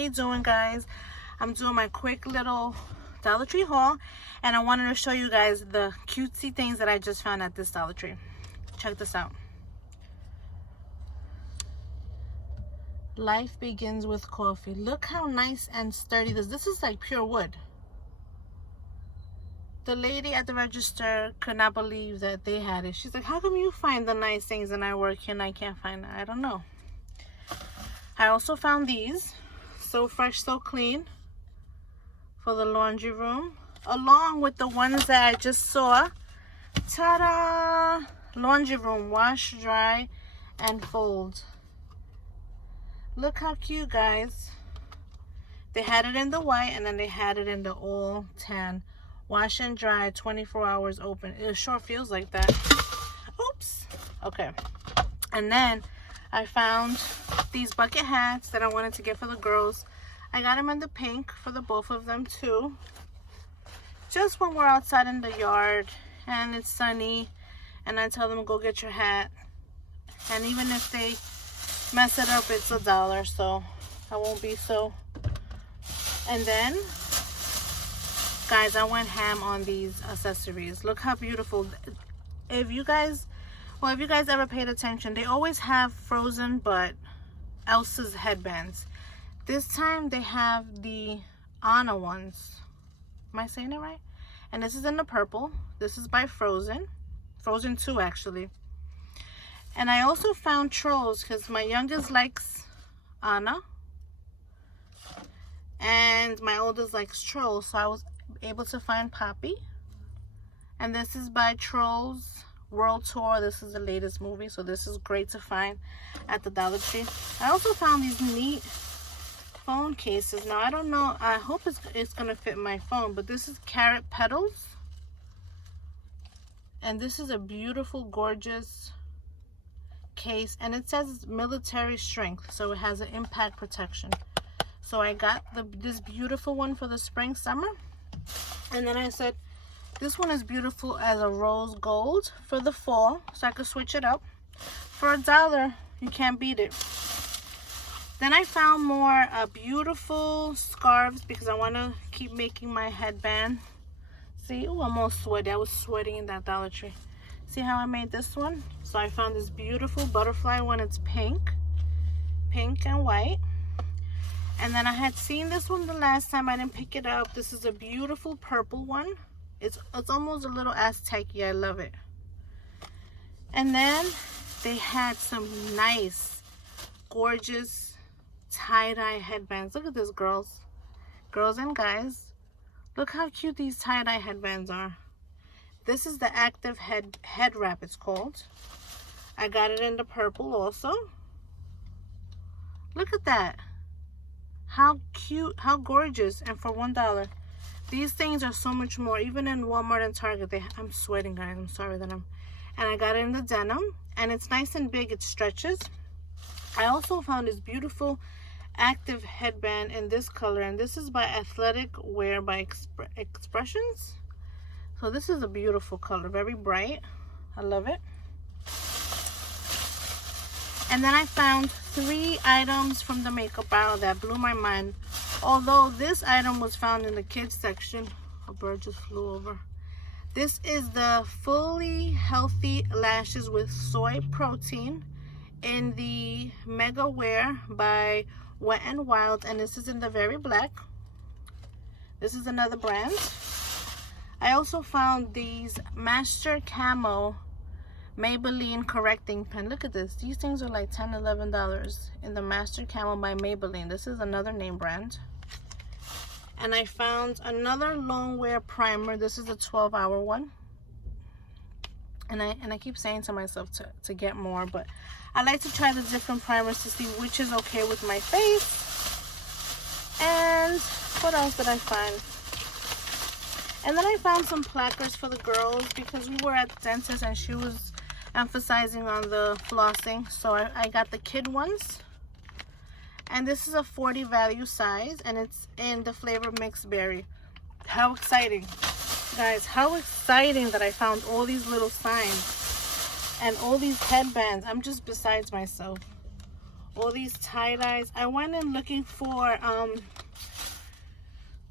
you doing, guys? I'm doing my quick little Dollar Tree haul, and I wanted to show you guys the cutesy things that I just found at this Dollar Tree. Check this out. Life begins with coffee. Look how nice and sturdy this is. Like pure wood. The lady at the register could not believe that they had it. She's like, how come you find the nice things and I work here and I can't find it? I don't know. I also found these. So Fresh, So Clean for the laundry room, along with the ones that I just saw. Ta-da! Laundry room, wash, dry, and fold. Look how cute, guys. They had it in the white, and then they had it in the all tan. Wash and dry, 24 hours open. It sure feels like that. Oops. Okay. And then I found these bucket hats that I wanted to get for the girls. I got them in the pink for the both of them too. Just when we're outside in the yard and it's sunny and I tell them, go get your hat. And even if they mess it up, it's $1, so I won't be so. And then, guys, I went ham on these accessories. Look how beautiful. If you guys ever paid attention, they always have Frozen but Elsa's headbands. This time they have the Anna ones. Am I saying it right? And this is in the purple. This is by Frozen 2 actually. And I also found Trolls because my youngest likes Anna and my oldest likes Trolls, so I was able to find Poppy. And this is by Trolls World Tour. This is the latest movie, so this is great to find at the Dollar Tree. I also found these neat phone cases. Now I don't know, I hope it's gonna fit my phone, but this is Carrot Petals, and this is a beautiful, gorgeous case, and it says it's military strength, so it has an impact protection. So I got this beautiful one for the spring summer, and then I said this one is beautiful as a rose gold for the fall, so I could switch it up. For $1, you can't beat it. Then I found more beautiful scarves because I want to keep making my headband. See, oh, I'm all sweaty. I was sweating in that Dollar Tree. See how I made this one? So I found this beautiful butterfly one. It's pink and white. And then I had seen this one the last time. I didn't pick it up. This is a beautiful purple one. It's almost a little Aztec-y. I love it. And then they had some nice, gorgeous tie-dye headbands. Look at this, girls and guys. Look how cute these tie-dye headbands are. This is the active head wrap, it's called. I got it in the purple also. Look at that. How cute, how gorgeous, and for $1. These things are so much more. Even in Walmart and Target, I'm sweating, guys. I'm sorry that and I got it in the denim, and it's nice and big. It stretches. I also found this beautiful active headband in this color, and this is by Athletic Wear by Expressions. So this is a beautiful color, very bright. I love it. And then I found 3 items from the makeup aisle that blew my mind. Although this item was found in the kids section. A bird just flew over. This is the Fully Healthy Lashes with Soy Protein in the Mega Wear by Wet n Wild, and this is in the very black. This is another brand. I also found these Master Camo Maybelline correcting pen. Look at this. These things are like $10, $11 in the Master Camo by Maybelline. This is another name brand. And I found another long wear primer. This is a 12-hour one. And I keep saying to myself to get more, but I like to try the different primers to see which is okay with my face. And what else did I find? And then I found some placards for the girls because we were at the dentist and she was emphasizing on the flossing. So I got the kid ones. And this is a 40 value size, and it's in the flavor mixed berry. How exciting. Guys, how exciting that I found all these little signs and all these headbands. I'm just besides myself. all these tie-dyes. I went in looking for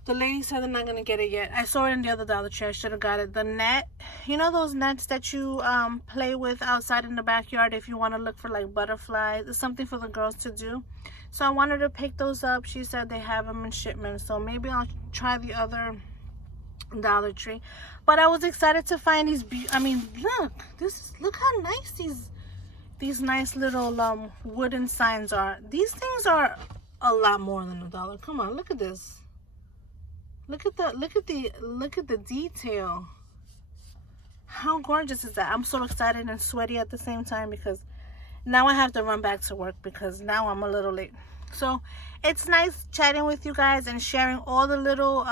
the lady said they're not gonna get it yet. I saw it in the other Dollar Tree. I should have got it. The net, you know those nets that you play with outside in the backyard if you want to look for like butterflies. It's something for the girls to do. So I wanted to pick those up. She said they have them in shipment, so maybe I'll try the other Dollar Tree. But I was excited to find these. I mean, look how nice these nice little wooden signs are. These things are a lot more than $1. Come on, look at this. Look at the detail. How gorgeous is that? I'm so excited and sweaty at the same time because now I have to run back to work because now I'm a little late. So it's nice chatting with you guys and sharing all the little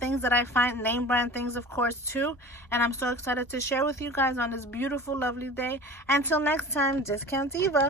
things that I find, name brand things of course too. And I'm so excited to share with you guys on this beautiful, lovely day. Until next time, Discount Diva.